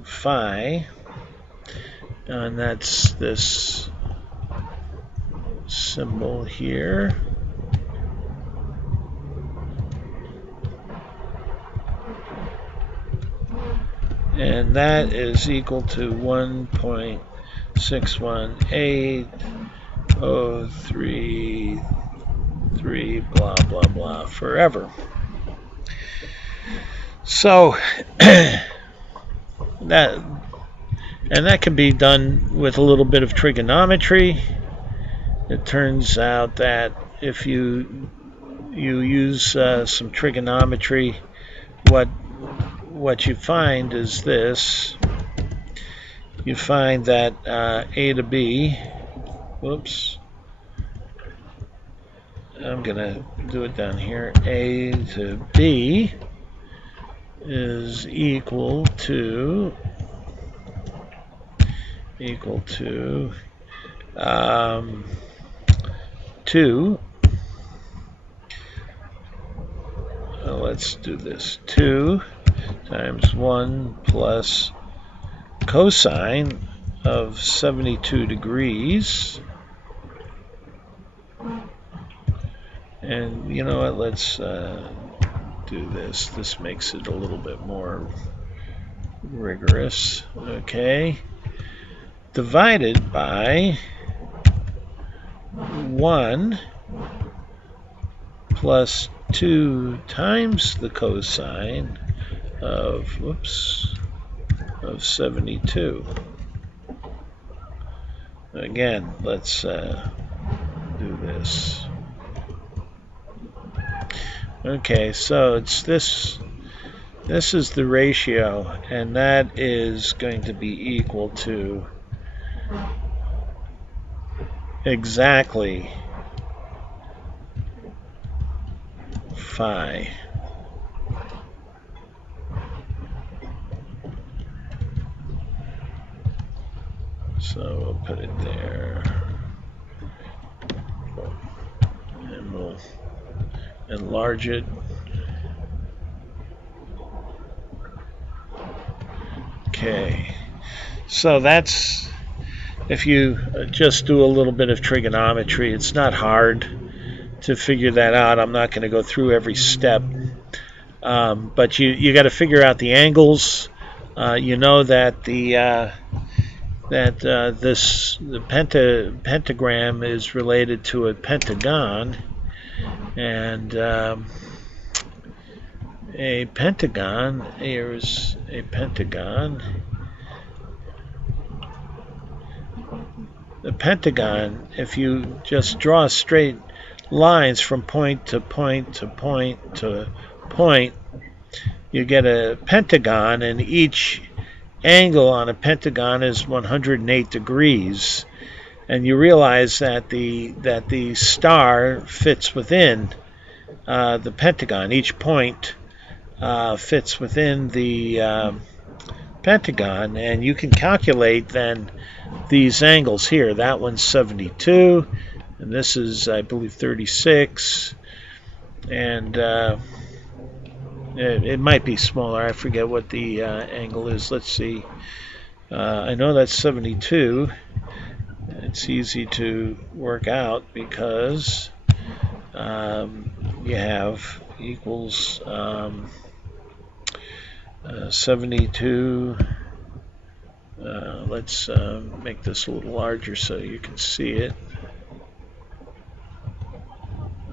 phi, and that's this symbol here. And that is equal to 1.618033 blah blah blah forever. So that can be done with a little bit of trigonometry. It turns out that if you use some trigonometry, what you find is this. You find that A to B, whoops, I'm going to do it down here, A to B is equal to 2. Let's do this. 2 times 1 plus cosine of 72 degrees. And you know what, let's do this. This makes it a little bit more rigorous. Okay. Divided by 1 plus 2 times the cosine of, of 72. Again, let's do this. Okay, so it's this is the ratio, and that is going to be equal to exactly phi. So we'll put it there, and we'll enlarge it. Okay, so that's, if you just do a little bit of trigonometry, it's not hard to figure that out. I'm not going to go through every step, but you got to figure out the angles. You know that the pentagram is related to a pentagon, and a pentagon, here's a pentagon. The pentagon, if you just draw straight lines from point to point to point to point, you get a pentagon, and each angle on a pentagon is 108 degrees, and you realize that the star fits within the pentagon. Each point fits within the pentagon, and you can calculate then these angles here. That one's 72, and this is, I believe, 36, and it might be smaller. I forget what the angle is. Let's see. I know that's 72. It's easy to work out because you have equals 72. Let's make this a little larger so you can see it.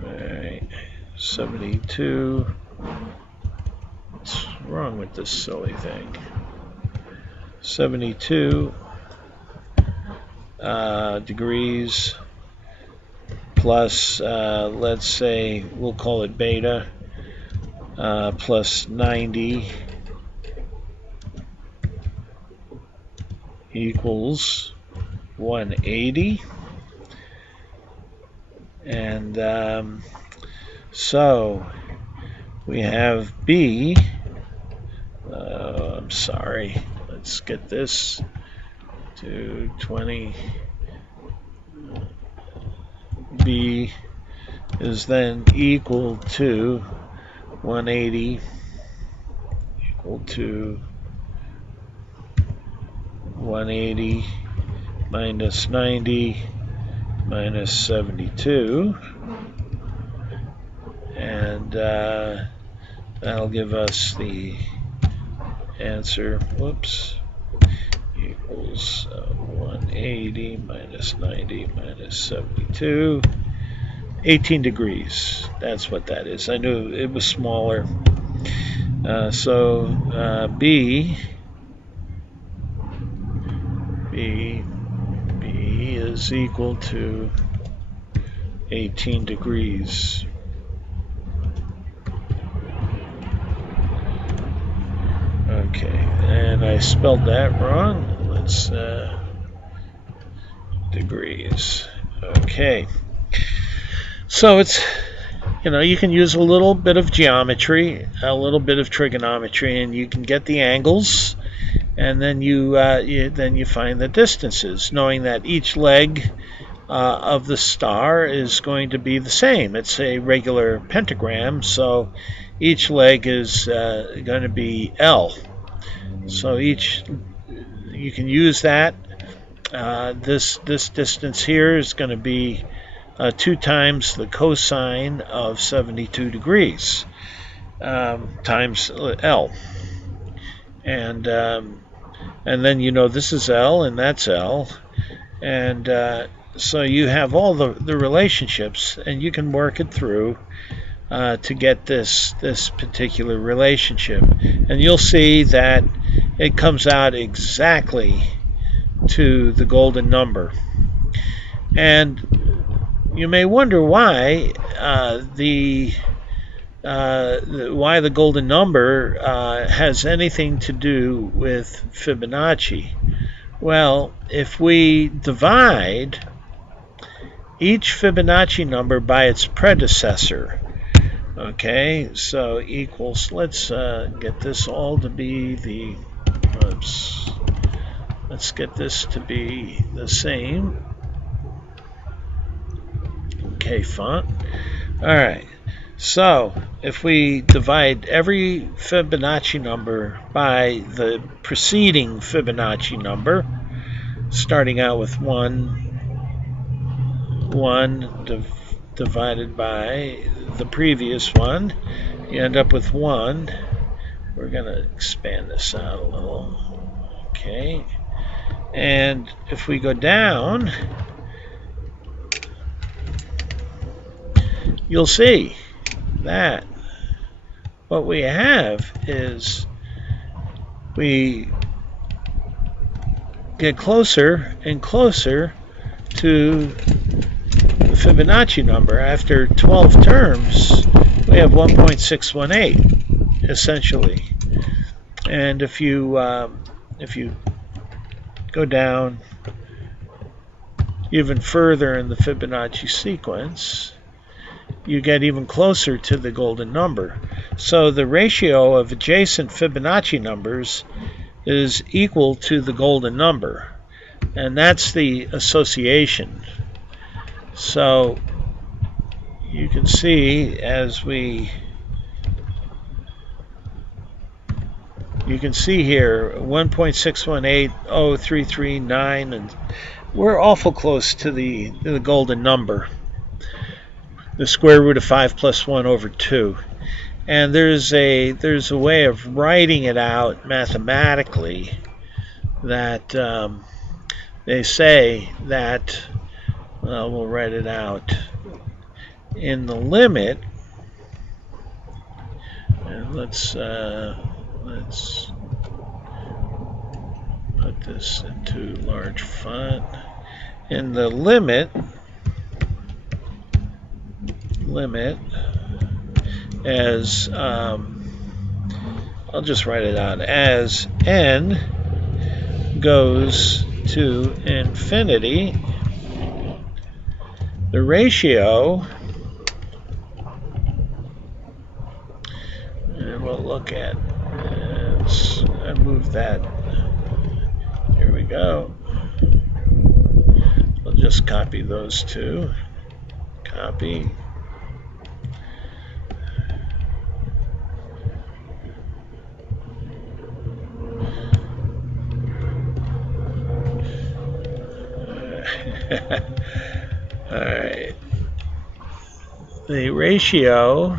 Alright, 72. What's wrong with this silly thing? 72 degrees plus, let's say, we'll call it beta, plus 90 equals 180. And so we have B. I'm sorry. Let's get this to 20. B is then equal to 180 equal to 180 minus 90 minus 72, and that'll give us the answer, whoops, equals 180 minus 90 minus 72, 18 degrees. That's what that is. I knew it was smaller. So B is equal to 18 degrees. Okay, and I spelled that wrong. Let's degrees. Okay, so it's, you can use a little bit of geometry, a little bit of trigonometry, and you can get the angles, and then you find the distances, knowing that each leg of the star is going to be the same. It's a regular pentagram, so each leg is going to be L. So you can use that. This distance here is going to be 2 times the cosine of 72 degrees times L. And then this is L and that's L. And so you have all the relationships, and you can work it through to get this particular relationship. And you'll see that it comes out exactly to the golden number. And you may wonder why the golden number has anything to do with Fibonacci. Well, if we divide each Fibonacci number by its predecessor, okay, so equals, let's get this all to be the, let's get this to be the same. Okay, font. All right, so if we divide every Fibonacci number by the preceding Fibonacci number, starting out with 1 divided by the previous one, you end up with 1. We're going to expand this out a little. Okay, and if we go down, you'll see that what we have is we get closer and closer to the Fibonacci number. After 12 terms, we have 1.618 essentially. And if you go down even further in the Fibonacci sequence, you get even closer to the golden number. So the ratio of adjacent Fibonacci numbers is equal to the golden number, and that's the association. So you can see you can see here 1.61803339, and we're awful close to the golden number, the square root of 5 plus 1 over 2. And there's a way of writing it out mathematically that they say that, we'll write it out in the limit, and let's put this into large font. In the limit as I'll just write it out as n goes to infinity, the ratio, and we'll look at, I moved that, here we go, I'll just copy those two, copy, all right, the ratio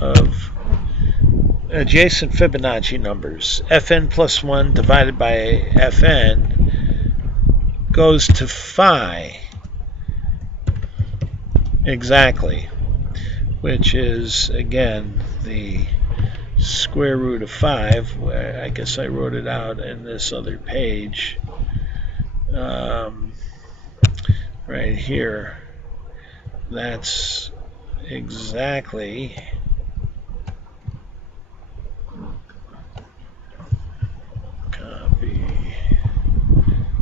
of adjacent Fibonacci numbers, Fn plus 1 divided by Fn, goes to phi exactly, which is, again, the square root of 5, where I guess I wrote it out in this other page, right here. That's exactly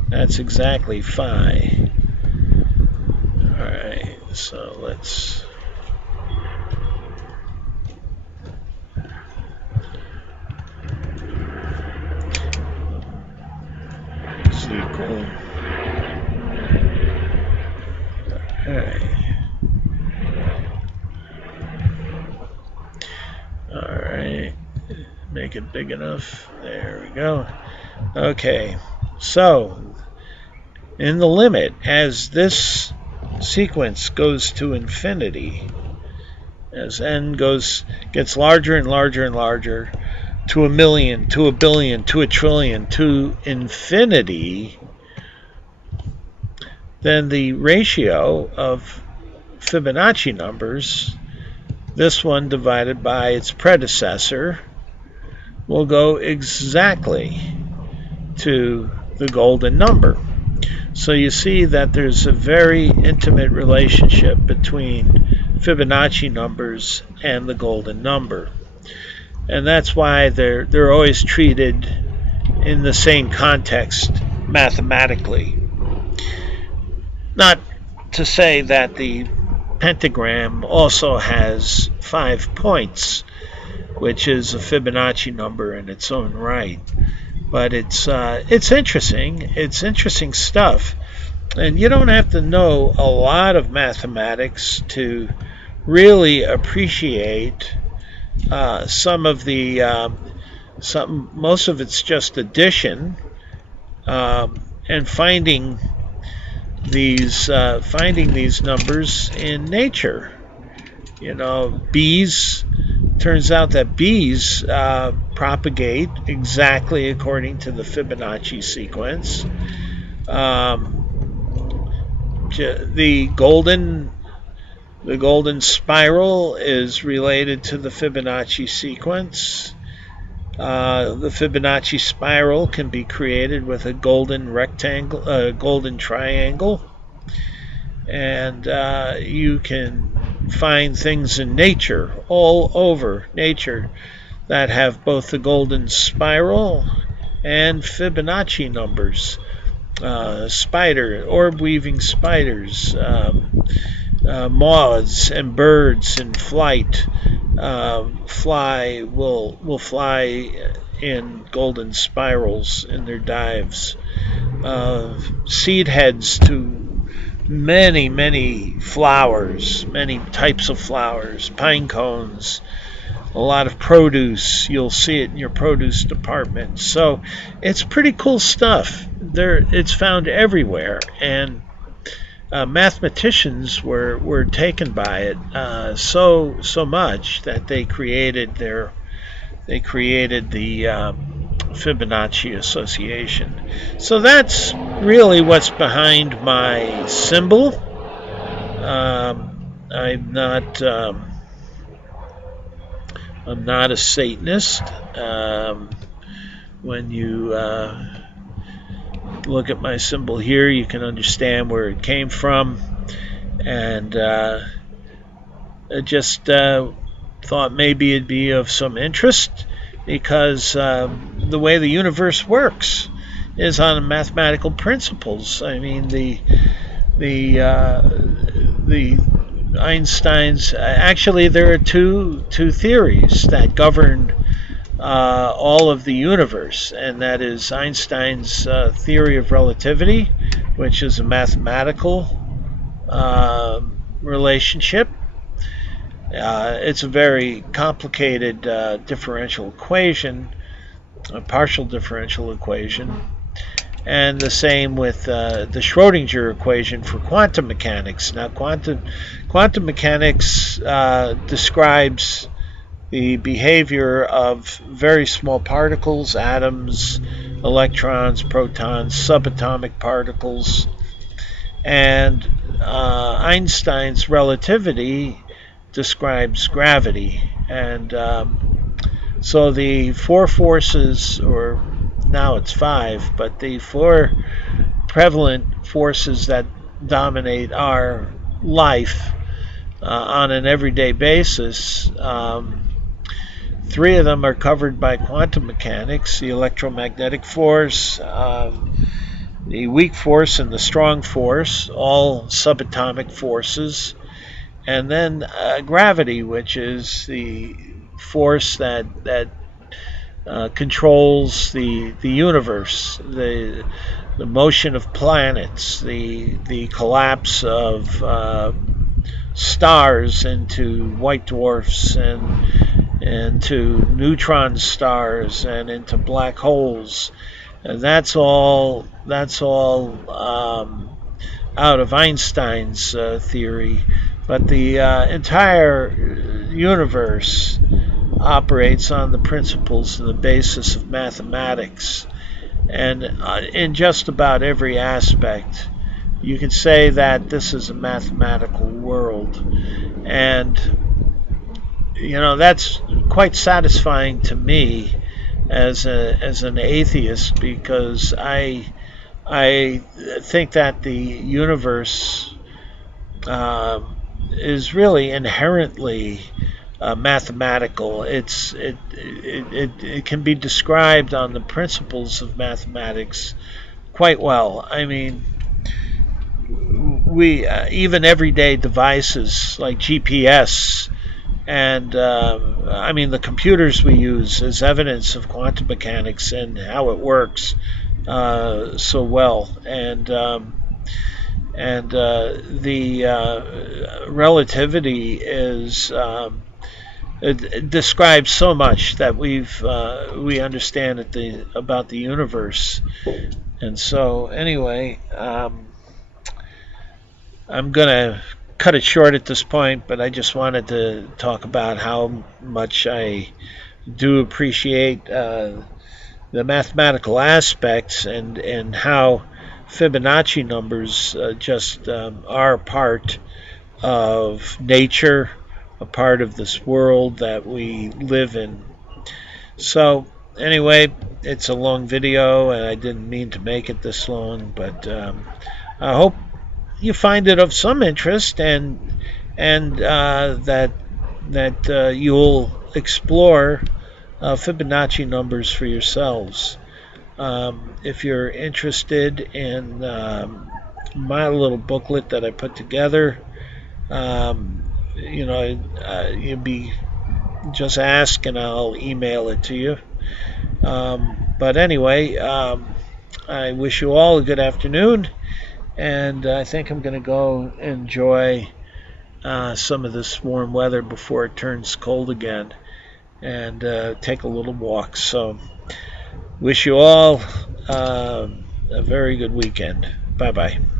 that's exactly phi. Alright, so let's equal. Alright, make it big enough. There we go. Okay, so in the limit, as this sequence goes to infinity, as n gets larger and larger and larger, to a million, to a billion, to a trillion, to infinity, then the ratio of Fibonacci numbers, this one divided by its predecessor, will go exactly to the golden number. So you see that there's a very intimate relationship between Fibonacci numbers and the golden number. And that's why they're always treated in the same context mathematically. Not to say that the pentagram also has 5 points, which is a Fibonacci number in its own right. But it's interesting. It's interesting stuff. And you don't have to know a lot of mathematics to really appreciate some of the most of it's just addition, and finding these numbers in nature. You know, bees, turns out that bees propagate exactly according to the Fibonacci sequence. The golden spiral is related to the Fibonacci sequence. The Fibonacci spiral can be created with a golden rectangle, golden triangle, and you can find things in nature, all over nature, that have both the golden spiral and Fibonacci numbers. Orb weaving spiders, moths and birds in flight, will fly in golden spirals in their dives. Seed heads to many flowers, many types of flowers, pine cones, a lot of produce. You'll see it in your produce department. So it's pretty cool stuff. It's found everywhere, and mathematicians were taken by it so much that they created the Fibonacci Association. So that's really what's behind my symbol. I'm not a Satanist. When you look at my symbol here, you can understand where it came from, and I just thought maybe it'd be of some interest, because the way the universe works is on mathematical principles. I mean, the Einstein's, actually there are two theories that govern all of the universe, and that is Einstein's theory of relativity, which is a mathematical relationship. It's a very complicated differential equation, a partial differential equation, and the same with the Schrödinger equation for quantum mechanics. Now, quantum mechanics describes the behavior of very small particles, atoms, electrons, protons, subatomic particles, and Einstein's relativity describes gravity. And so the four forces, or now it's five, but the four prevalent forces that dominate our life on an everyday basis, three of them are covered by quantum mechanics: the electromagnetic force, the weak force, and the strong force, all subatomic forces. And then gravity, which is the force that controls the universe, the motion of planets, the collapse of stars into white dwarfs and into neutron stars and into black holes. And that's all out of Einstein's theory. But the entire universe operates on the principles and the basis of mathematics. And in just about every aspect, you can say that this is a mathematical world. And, you know, that's quite satisfying to me as an atheist, because I think that the universe is really inherently mathematical. It can be described on the principles of mathematics quite well. I mean, we even everyday devices like GPS and I mean the computers we use as evidence of quantum mechanics and how it works so well. And the relativity is it describes so much that we understand about the universe. And so anyway, I'm gonna cut it short at this point, but I just wanted to talk about how much I do appreciate the mathematical aspects and how Fibonacci numbers just are a part of nature, a part of this world that we live in. So anyway, it's a long video and I didn't mean to make it this long, but I hope you find it of some interest, and that you'll explore Fibonacci numbers for yourselves. If you're interested in my little booklet that I put together, you'd be just ask and I'll email it to you. But anyway, I wish you all a good afternoon, and I think I'm going to go enjoy some of this warm weather before it turns cold again, and take a little walk. So wish you all a very good weekend. Bye-bye.